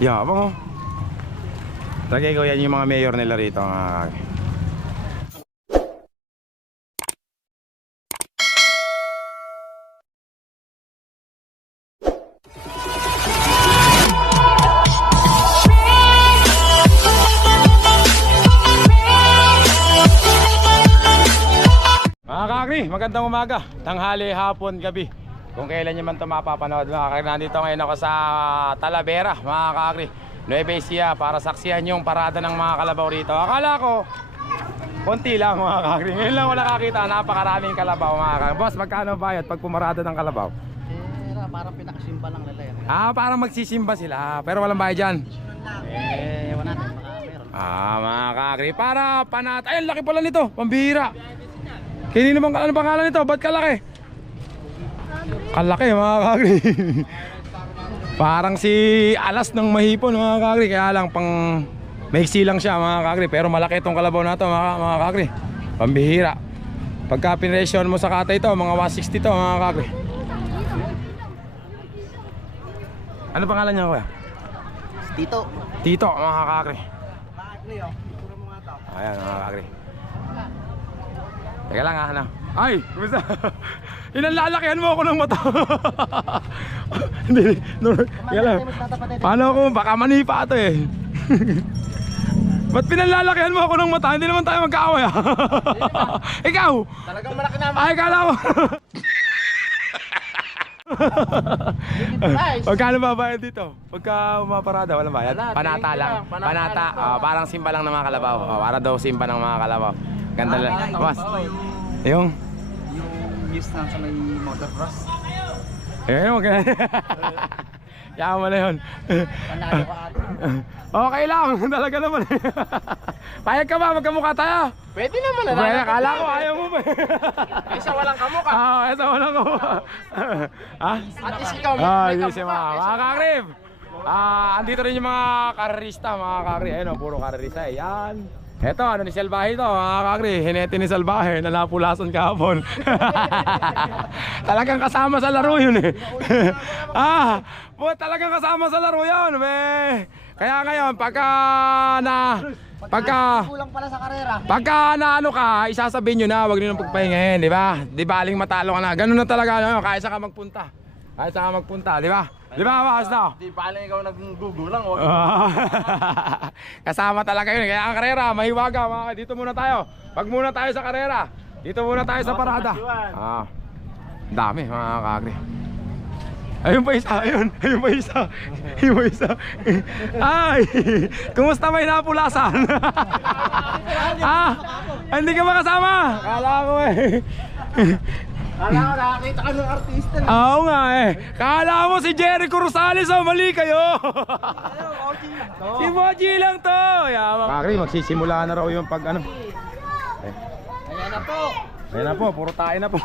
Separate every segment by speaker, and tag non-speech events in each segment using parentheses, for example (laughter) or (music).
Speaker 1: Yabang oh. Lagay ko yan yung mga mayor nila rito. Kag. Mga kakri, magandang umaga, tanghali, hapon, gabi Kung kailan nyo man ito mapapanood Mga kakri, nandito ngayon ako sa Talavera Mga kakri, Nueva Ecija Para saksihan yung parada ng mga kalabaw rito Akala ko, konti lang mga kakri Ngayon lang wala nakakita, napakaraming kalabaw mga kakri Boss, magkano bayad pag pumarada ng kalabaw?
Speaker 2: Eh, parang pinakasimba lang nila yan.
Speaker 1: Ah, parang magsisimba sila Pero walang bayad dyan
Speaker 2: Eh, ewan natin.
Speaker 1: Ah, mga kakri, para panat Ay, ang laki pala nito, pambihira Kanino bang ano pangalan nito? Ba't kalaki? Kalaki mga kakri (laughs) Parang si alas ng mahipon mga kakri Kaya lang pang maiksi lang siya mga kakri Pero malaki itong kalabaw na to mga, mga kakri Pambihira. Pagka pinresyon mo sa kata ito Mga 160 to mga kakri Ano pangalan niya kuya?
Speaker 2: Tito.
Speaker 1: Tito mga kakri Ayan mga kakri Teka lang ha, ano? Ay, kumusta? (laughs) Inalalakihan mo ako ng mata (laughs) Hindi, no, teka lang Paano ako? Baka mani pa ito eh (laughs) Ba't pinalalakihan mo ako ng mata? Hindi naman tayo magkaaway ah Ikaw!
Speaker 2: Talagang malaki naman.
Speaker 1: Ay, kala ko. Pagkano ba bayad dito? Pagka umaparada, walang bayad? Panata lang.
Speaker 2: panata.
Speaker 1: Oh, parang simba lang ng mga kalabaw. Oh, para daw simba ng mga kalabaw. Ganda lang. Mas. Yung.
Speaker 2: Yung news na sa may motocross.
Speaker 1: Ayun, wag na. (laughs) Kaya mo na yun.
Speaker 2: Panalo ka ate.
Speaker 1: okay lang, (laughs) talaga naman. Payag ka ba? Magkamukha tayo.
Speaker 2: Pwede naman na.
Speaker 1: Pwede, kala ko ayaw mo ba?
Speaker 2: Isa walang kamukha.
Speaker 1: Ah, ito wala ko. Ha?
Speaker 2: At least ikaw may,
Speaker 1: Ah,
Speaker 2: may kamukha.
Speaker 1: mga kakrib. Ah, andito rin yung mga karerista, mga kakri. Ayun, oh, puro karerista. eh. Eto, ano ni Salbahe to, mga kakri. Hinete ni Salbahe, nalapulasan kahapon. (laughs) talagang kasama sa laro yun eh. (laughs) ah, po, talagang kasama sa laro yun, be. Kaya ngayon, pagka na, pagka,
Speaker 2: Kulang pala sa karera.
Speaker 1: Pagka naano ka, isasabihin nyo na, wag nyo nang pagpahingin, di ba? Di ba aling matalo ka na? Ganun na talaga, no? kahit saan ka magpunta. Kahit saan ka magpunta, di ba? Di ba, Mas, no?
Speaker 2: Di pala ikaw naggugulang. Huwag (laughs)
Speaker 1: Kasama talaga yun. Kaya ang karera, mahiwaga. Mga, dito muna tayo. Pag muna tayo sa karera. Dito muna tayo sa parada. Ah. Ang Dami, mga kakri. Ayun pa isa, ayun. Ayun pa isa. Ayun pa isa. (laughs) Ay! Kumusta may napulasan? (laughs) ah! Hindi ka makasama? Kala ko eh.
Speaker 2: Kala ko nakakita ka ng artista.
Speaker 1: Oo nga eh. Kala mo si Jericho Rosales oh, mali kayo. si Moji lang to. Yaman. Kakri, magsisimula na raw yung pag ano.
Speaker 2: Ayan na po.
Speaker 1: Ayan na po, puro tayo na po.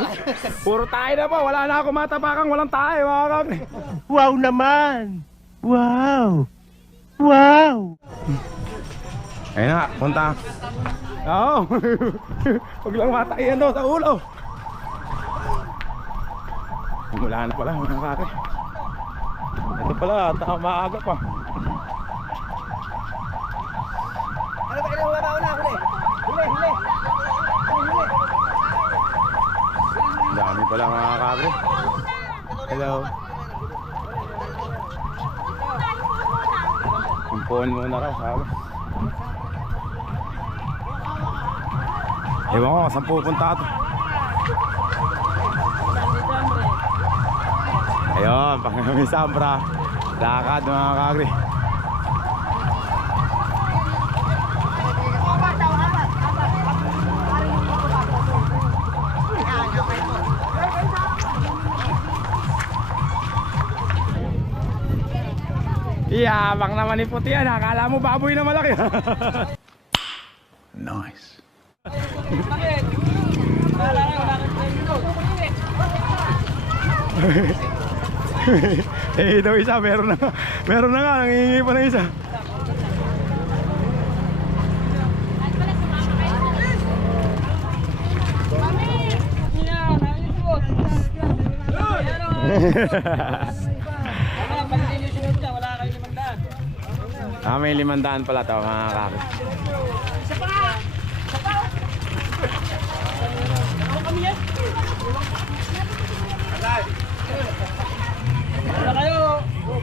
Speaker 1: (laughs) puro tayo na po. Wala na ako matapakang walang tayo mga kakri.
Speaker 3: Wow naman! Wow! Wow!
Speaker 1: Ayun na, punta. Oo. (laughs) Huwag lang matayan daw sa ulo. Wala na pala mga kakri. Ito pala, ta- maaga pa.
Speaker 2: Ano ba kailangan wala na huli? Huli, huli. Huli,
Speaker 1: Dami pala mga kakri. Hello. Kumpuan muna raw, sabi. Ewan ko, saan pupunta ito? Ayun, pag may sambra, lakad mga kakri. Iyabang naman ni puti yan, akala mo baboy na malaki. (laughs)
Speaker 3: Nice. (laughs) (laughs)
Speaker 1: eh, daw isa, meron na. Meron na nga, nangihingi pa ng isa. (laughs) Ah, may limandaan pala to mga kakri.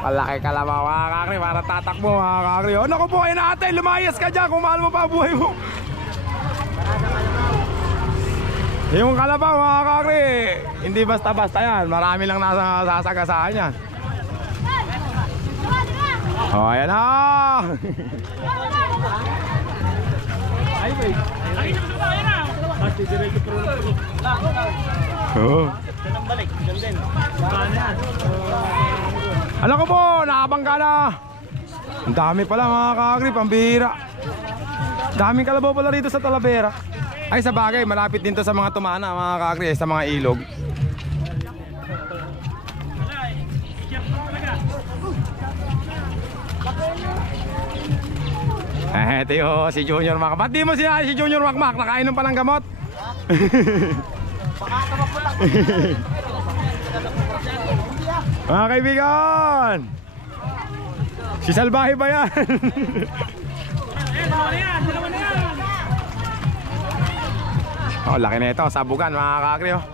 Speaker 1: Nakalaki ka lang mga kakri para tatakbo mga kakri. Oh, naku po kayo natin, lumayas ka dyan kung mahal mo pa buhay mo. Yung kalabaw mga kakri, hindi basta-basta yan. Marami lang nasa sasagasaan yan. Oh, ayan na! (laughs) Oh. Alam ko po, nakabangga na. Ang dami pala mga kakri, pambihira. Daming kalabaw pala rito sa Talavera. Ay sa bagay, malapit din to sa mga tumana mga kakri, sa mga ilog. Eh, ito yung si Junior Mac. Ba't di mo sinali si Junior Mac Mac? Nakainom pa ng gamot? (laughs) Mga kaibigan! Si Salbahe ba yan? (laughs) Oh, laki na ito, sabugan mga kakri oh.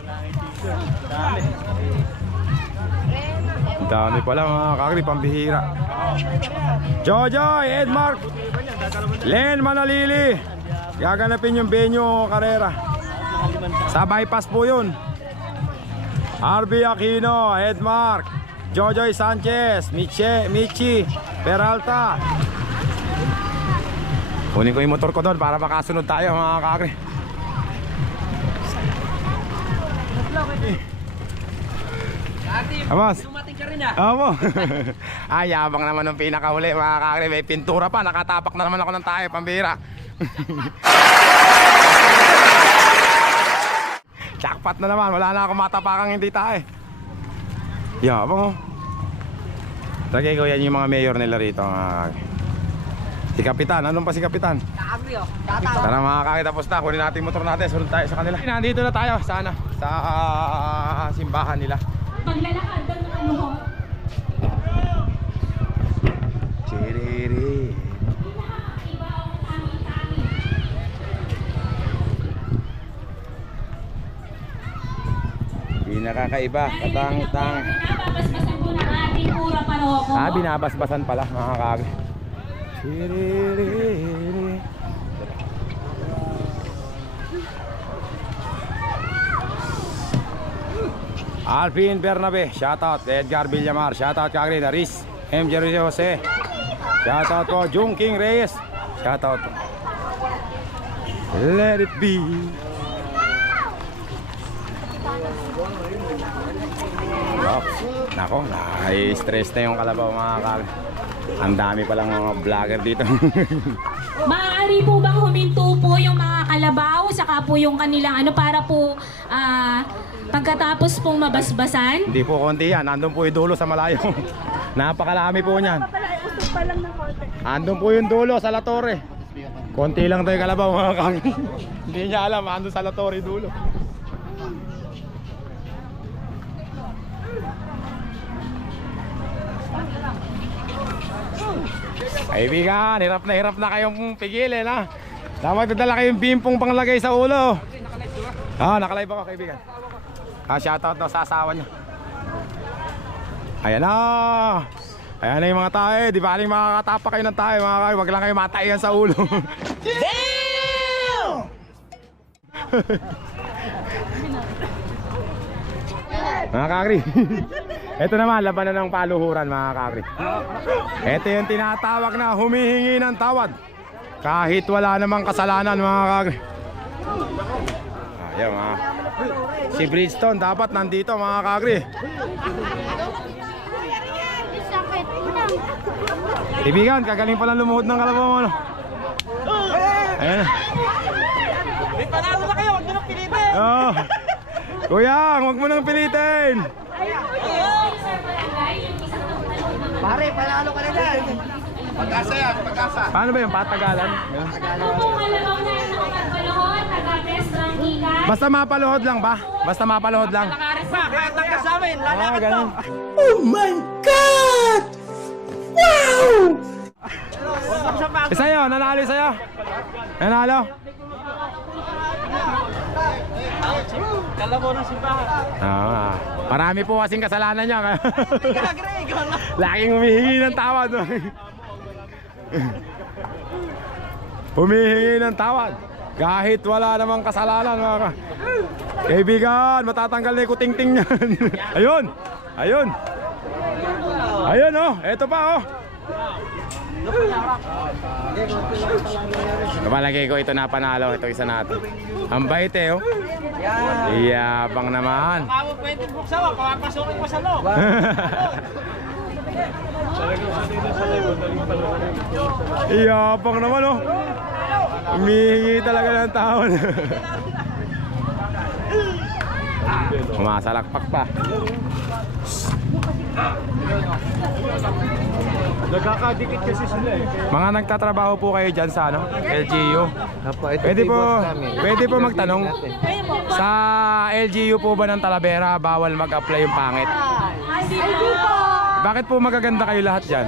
Speaker 1: Dami pala mga kakri, pambihira. Jojoy, Edmark, Len Manalili. Gaganapin yung venue karera. Sa bypass po yun. RB Aquino, Edmark, Jojoy Sanchez, Miche, Michi, Peralta. Kunin ko yung motor ko doon para makasunod tayo mga kakri. Amos.
Speaker 2: Dumating ka rin ah.
Speaker 1: Opo. (laughs) Ay, yabang naman ng pinakahuli mga kakri. May pintura pa. Nakatapak na naman ako ng tayo. Pambira. (laughs) Jackpot na naman. Wala na akong matapakang hindi tayo. Yabang oh. Tagay ko yan yung mga mayor nila rito. Mga kakri. Si Kapitan. Anong pa si Kapitan?
Speaker 2: Kakagri oh. Tatawa.
Speaker 1: Tara mga kakri. Tapos na. Kunin natin yung motor natin. Sunod tayo sa kanila. Nandito na tayo. Sana. Sa ah, simbahan nila.
Speaker 4: Paglalakad doon ng ano ho.
Speaker 1: Chiriri. Pinakakaiba, katang-tang. Ah, binabasbasan pala mga. Chiriri. Alvin Bernabe, shoutout Edgar Villamar, shoutout kagri Daris, M. Jerry Jose, shoutout po Jung King Reyes, shoutout po. Let it be. Nako, na-stress na yung kalabaw mga kagri. Ang dami palang mga vlogger dito. (laughs)
Speaker 4: Maaari po bang huminto po yung mga kalabaw saka po yung kanilang ano para po ah, pagkatapos pong mabasbasan?
Speaker 1: Hindi po konti yan, nandun po yung dulo sa malayo. (laughs) Napakalami po niyan. Andun po yung dulo sa La Torre. Konti lang tayo kalabaw mga kami. (laughs) Hindi niya alam, andun sa La Torre dulo. Kaibigan, hirap na hirap na kayong pigilin ha. Dapat dadala kayong bimpong panglagay sa ulo. Ah, nakalive ako kaibigan. Ah, shoutout daw sa asawa niya. Ayan na. Ayan na yung mga tae. Di ba aling makakatapak kayo ng tae mga kayo. Wag lang kayo matayan sa ulo. (laughs) mga kakri. (laughs) Ito naman, labanan ng paluhuran mga kakri. Ito yung tinatawag na humihingi ng tawad. Kahit wala namang kasalanan mga kakri. Ayan mga. Si Bridgestone dapat nandito mga kakri. Ibigan, kagaling pala lumuhod ng kalabaw mo. No? Ayan.
Speaker 2: May panalo na kayo, huwag nyo nang pilitin.
Speaker 1: Oh. Kuya, huwag mo nang pilitin.
Speaker 2: Pare, panalo ka na dyan.
Speaker 1: Paano ba yung patagalan?
Speaker 4: Po kalabaw na yung nakapagpaluhod, rankingan.
Speaker 1: Basta mapaluhod lang ba? Basta mapaluhod lang.
Speaker 2: Nakarit pa, kahit lang ka sa amin,
Speaker 1: Ah,
Speaker 2: lalakad to.
Speaker 1: ganun.
Speaker 2: Huwag sa pag-
Speaker 1: Isa yun, nanalo sa'yo. Nanalo.
Speaker 2: Kalabo ng simbahan.
Speaker 1: Ah, marami po kasing kasalanan niya. (laughs) Laking humihingi ng tawad. humihingi ng tawad. Kahit wala namang kasalanan mga ka. Kaibigan, matatanggal na yung kuting-ting niyan. (laughs) Ayun. Ayun. Ayun oh, eto pa oh. Kapalagay ko ito na panalo, ito isa natin. Ang bait eh oh. Iyabang naman.
Speaker 2: Pwede buksan mo, papasukin mo sa loob. (laughs)
Speaker 1: Iyabang naman oh. Humihingi talaga ng tawad. (laughs) Masalakpak pa.
Speaker 3: Nagkakadikit kasi sila eh.
Speaker 1: Mga nagtatrabaho po kayo dyan sa ano? LGU. Pwede po, pwede po magtanong. Sa LGU po ba ng Talavera, bawal mag-apply yung pangit? Bakit po magaganda kayo lahat dyan?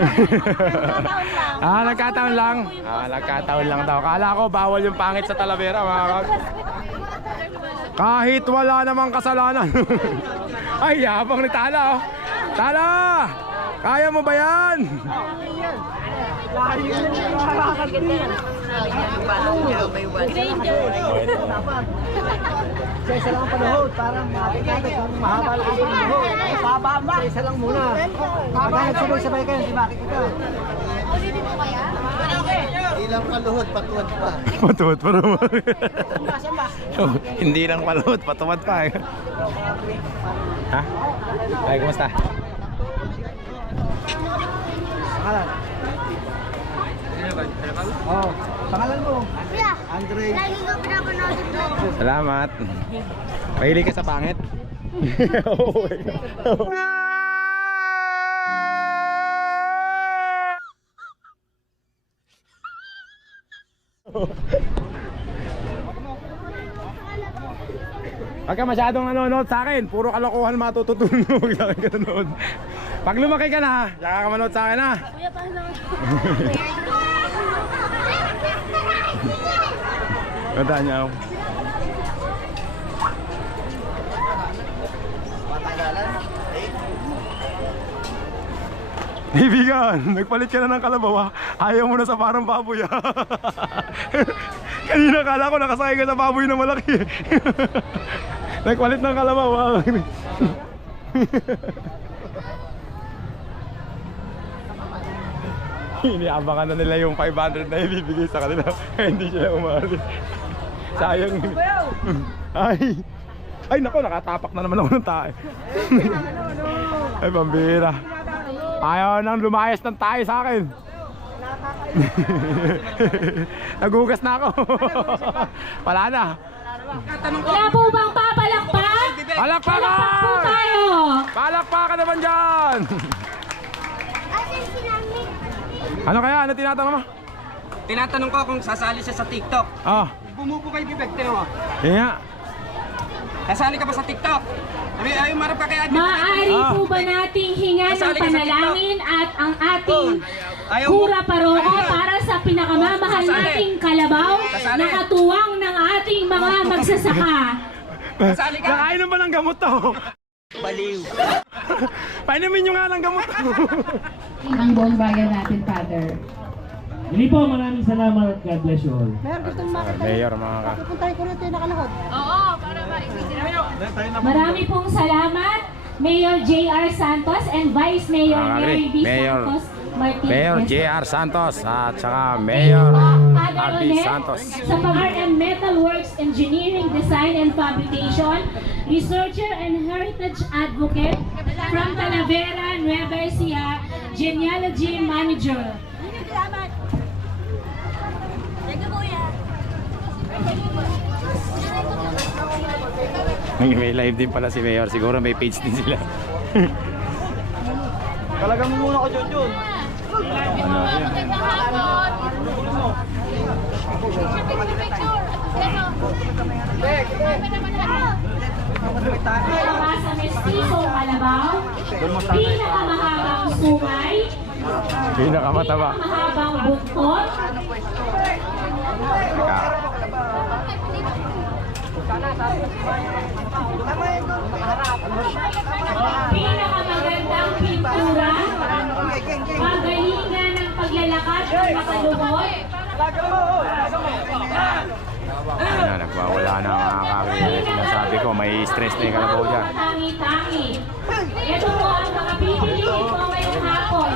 Speaker 1: (laughs) ah, nagkataon lang. Ah, nagkataon lang daw. Kala ko bawal yung pangit sa Talavera, mga. Kahit wala namang kasalanan. (laughs) Ay, yabang ni Tala, oh. Tala! Kaya mo ba yan?
Speaker 2: Sa isa lang ang panuhod, parang makikita kung mahaba lang ang panuhod. Ay, Paba ba? Sa isa lang muna. Pagka nagsabay-sabay kayo, di makikita. Ilang panuhod, patuwad pa.
Speaker 1: Patuwad pa naman. Hindi lang paluhod, patuwad pa. ha? Ay, kumusta?
Speaker 2: Pangalan? Oh, pangalan mo?
Speaker 5: Kuya,
Speaker 2: Andre.
Speaker 5: lagi ko pinapanood ito.
Speaker 1: Salamat. Mahilig ka sa pangit? Oo, eh. Pag ka masyadong nanonood sa akin, puro kalokohan matututunan mo. Huwag sa akin ka nanonood. Pag lumaki ka na, saka ka manood sa akin ha.
Speaker 5: Kuya, paano? (laughs)
Speaker 1: Tandaan niya ako. Kaibigan, nagpalit ka na ng kalabaw ha? Ayaw mo na sa parang baboy ha? (laughs) Kanina kala ko nakasakay ka sa baboy na malaki (laughs) Nagpalit ng kalabaw ha? (laughs) Iniabangan na nila yung 500 na ibibigay sa kanila hindi sila umalis Sayang (laughs) Ay Ay nako nakatapak na naman ako ng tayo (laughs) Ay pambira Ayaw nang lumayas ng tayo sa akin (laughs) Nagugas na ako Wala na
Speaker 4: Wala po bang papalakpak?
Speaker 1: Palakpakan!
Speaker 4: Po tayo!
Speaker 1: Palakpakan naman dyan? Ano kaya? Ano tinatanong mo?
Speaker 2: Tinatanong ko kung sasali siya sa TikTok.
Speaker 1: Ah,
Speaker 2: Bumubo kay Bibek, tino mo.
Speaker 1: yun nga
Speaker 2: Sasali ka ba sa TikTok? Ay, ay, marap ka kaya
Speaker 4: Maaari
Speaker 1: Ah.
Speaker 4: po ba nating hingan ng
Speaker 2: Kasali ka sa
Speaker 4: panalangin at ang ating
Speaker 2: Ayaw mo.
Speaker 4: kura paroko para sa pinakamamahal
Speaker 2: Kasali.
Speaker 4: nating kalabaw
Speaker 2: Kasali.
Speaker 4: na katuwang ng ating mga (laughs) magsasaka?
Speaker 2: Sasali ka.
Speaker 1: Nakainom ba ng gamot to?
Speaker 2: Baliw. (laughs)
Speaker 1: Painumin nyo nga ng gamot to
Speaker 6: ang buong bayan natin, Father.
Speaker 3: Hindi po, maraming salamat. God bless you all.
Speaker 2: Meron gusto mo makita.
Speaker 1: Mayor mga ka
Speaker 2: Pupuntahin ko rito yung nakalakad.
Speaker 4: Marami pong salamat, Mayor J.R. Santos and Vice Mayor
Speaker 1: Ah,
Speaker 4: Mary B.
Speaker 1: Mayor-
Speaker 4: Santos Martinez.
Speaker 1: Mayor J.R. Santos at saka Mayor Harvey Santos.
Speaker 4: Sa pag-RM Metalworks Engineering, Design and Fabrication, Researcher and Heritage Advocate from Talavera, Nueva Ecija, Genealogy Manager.
Speaker 1: May, may live din pala si Mayor. Siguro may page din sila.
Speaker 2: Talaga mo muna ko, John John.
Speaker 4: Para sa Mestizong Kalabaw, pinakamahabang sungay,
Speaker 1: Pinakamataba.
Speaker 4: pinakamahabang buktot, pinakamagandang pintura, magalingan ng paglalakad ng makalungod,
Speaker 1: Ayun na, nagwawala na ang mga. Sinasabi ko, may stress na yung kalabaw dyan.
Speaker 4: Tangi-tangi. Ito po ang mga pipiliin ko ngayong hapon.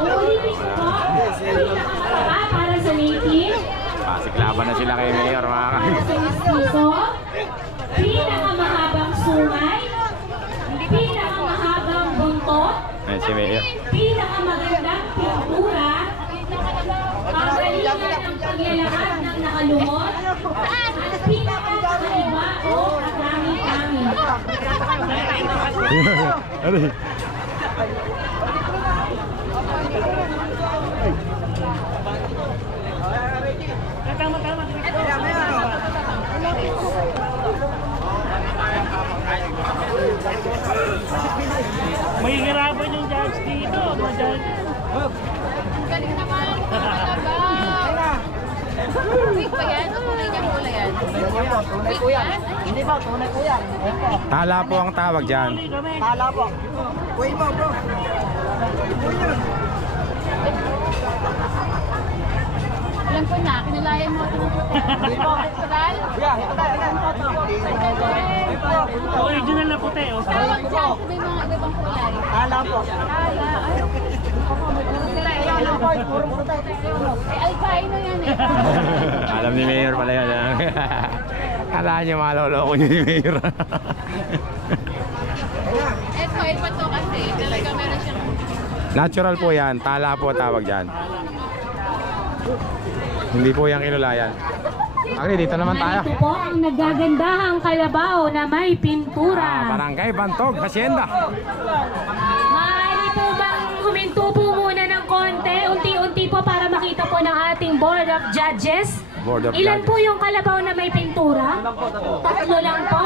Speaker 4: Uulitin ko po, pinakamataba para sa native,
Speaker 1: Pasiklaban na sila kay Mayor, mga
Speaker 4: para sa mestizo, pinakamahabang sungay, pinakamahabang buntot,
Speaker 1: Ayun si Mayor.
Speaker 4: pinakamagandang pintura, pagalingan ng paglalakad ng nakalungod, at pinakamaiba o katangi-tangi.
Speaker 1: Ano
Speaker 3: Mahihirapan yung judge dito. Madyan.
Speaker 6: Galing naman. (laughs) Quick ba yan? O tunay niyang mula yan?
Speaker 2: Tunay po yan. Hindi po, tunay po yan.
Speaker 1: Tala po ang tawag dyan.
Speaker 2: Tala po. Uy mo, bro.
Speaker 6: Alam ko na, kinalayan mo ito. Hospital?
Speaker 2: Kuya, ito tayo. Ito.
Speaker 3: Original na puti. Oh.
Speaker 6: Tawag dyan, may mga iba bang kulay.
Speaker 2: Tala po.
Speaker 6: Kala, ay.
Speaker 2: Ano po tayo.
Speaker 6: Eh, alkaino yan eh. (laughs)
Speaker 1: Alam ni Mayor pala yan. ah. (laughs) Kala niyo maloloko niyo ni Mayor. (laughs)
Speaker 6: Eto, iba to kasi. Talaga meron siyang
Speaker 1: Natural po yan. Tala po tawag dyan. Hindi po yan kinulayan. Okay, dito naman tayo.
Speaker 4: Ito po ang nagagandahang kalabaw na may
Speaker 1: Ah,
Speaker 4: pintura.
Speaker 1: barangay Bantog, Hacienda.
Speaker 4: Maaari po bang huminto po muna ng konti, unti-unti po para makita po ng ating Board of Judges?
Speaker 1: Board of
Speaker 4: Ilan po yung kalabaw na may pintura? Tatlo lang po.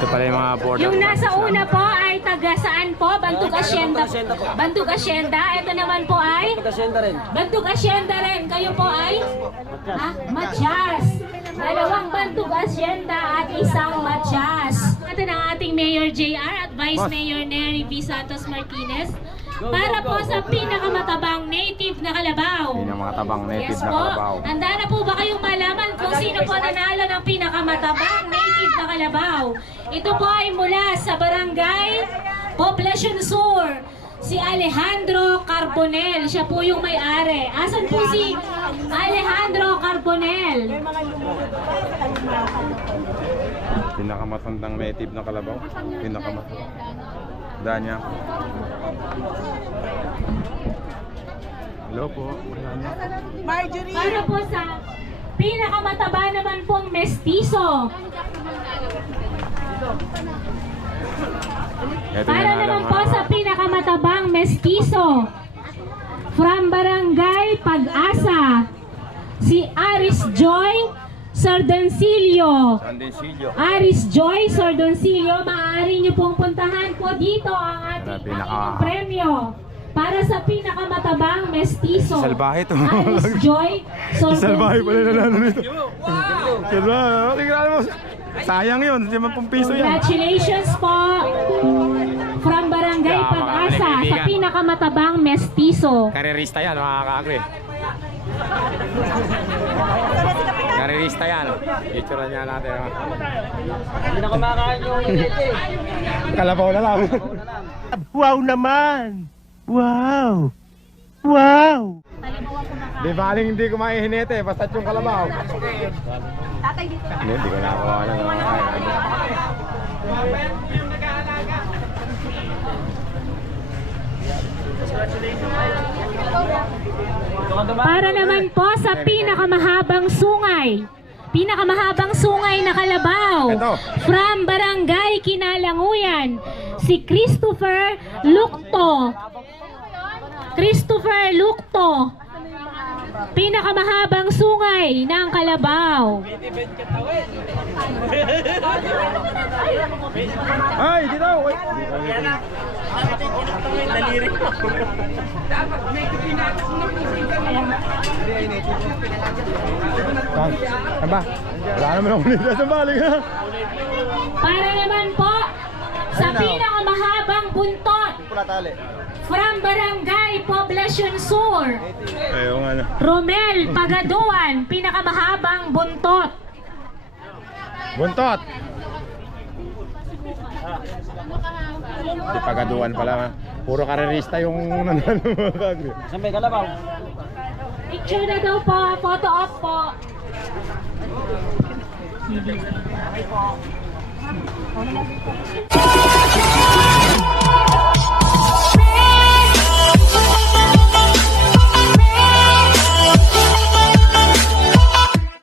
Speaker 1: Ito pala yung mga board
Speaker 4: Yung nasa una po ay taga saan po? Bantug Asyenda. Bantug Asyenda. Ito naman po ay? Bantug Asyenda rin. Kayo po ay? Ha? Matias. Dalawang Bantug Asyenda at isang Matias. Ito ng ating Mayor JR at Vice. Mayor Nery V. Santos Martinez. Para po sa pinakamatabang native na kalabaw.
Speaker 1: Yun ang mga tabang native
Speaker 4: Yes
Speaker 1: na
Speaker 4: po.
Speaker 1: kalabaw.
Speaker 4: Handa na po ba kayong malaman kung sino po nanalo ng pinakamatabang native na kalabaw? Ito po ay mula sa barangay Poblacion Sur. Si Alejandro Carbonel. Siya po yung may-ari. Asan po si Alejandro Carbonel?
Speaker 1: Pinakamatandang native na kalabaw. Pinakamatandang. Danya. Hello po. Danya.
Speaker 4: Para po sa pinakamataba naman pong mestizo.
Speaker 1: Ito
Speaker 4: Para naman po sa pinakamatabang mestizo. From Barangay Pag-asa, si Aris Joy Sardoncillo.
Speaker 1: Sandencillo.
Speaker 4: Aris Joy Sardoncillo, maaari niyo pong puntahan po dito ang ating
Speaker 1: Grabe, naka-
Speaker 4: premyo para sa pinakamatabang mestizo.
Speaker 1: Salbahe to.
Speaker 4: Aris Joy (laughs)
Speaker 1: Salbahe pala
Speaker 4: Sardoncillo.
Speaker 1: nanalo nito. Salbahe. Tingnan mo. Sayang yun. 50 piso yan.
Speaker 4: Congratulations po from Barangay Pag-asa sa pinakamatabang mestizo.
Speaker 1: Karerista yan mga kakri. Garirista yan. Picture niya natin. Oh.
Speaker 2: Hindi na kumakain yung inete.
Speaker 1: Kalabaw na lang.
Speaker 3: wow naman! Wow! Wow!
Speaker 1: Di baling hindi kumain hinete, basta yung kalabaw. Tatay dito. Hindi, hindi ko na ako alam. Congratulations.
Speaker 4: Para naman po sa pinakamahabang sungay. Pinakamahabang sungay na kalabaw.
Speaker 1: Ito.
Speaker 4: From Barangay Kinalanguyan. Si Christopher Lukto. Christopher Lukto. Pinakamahabang sungay ng kalabaw.
Speaker 1: Ay, dito! Wait. Saan? Saan ba? Wala naman ako nito. Saan ba? Halika na.
Speaker 4: Para naman po sa pinakamahabang buntot. From Barangay Poblacion Sur.
Speaker 1: Ayaw nga na.
Speaker 4: Romel Pagaduan, pinakamahabang buntot.
Speaker 1: Buntot! Hindi pagaduan pala. ha? Puro karerista yung nandun mga kagri.
Speaker 2: Saan ba yung kalabaw?
Speaker 4: Picture na daw po, photo op po.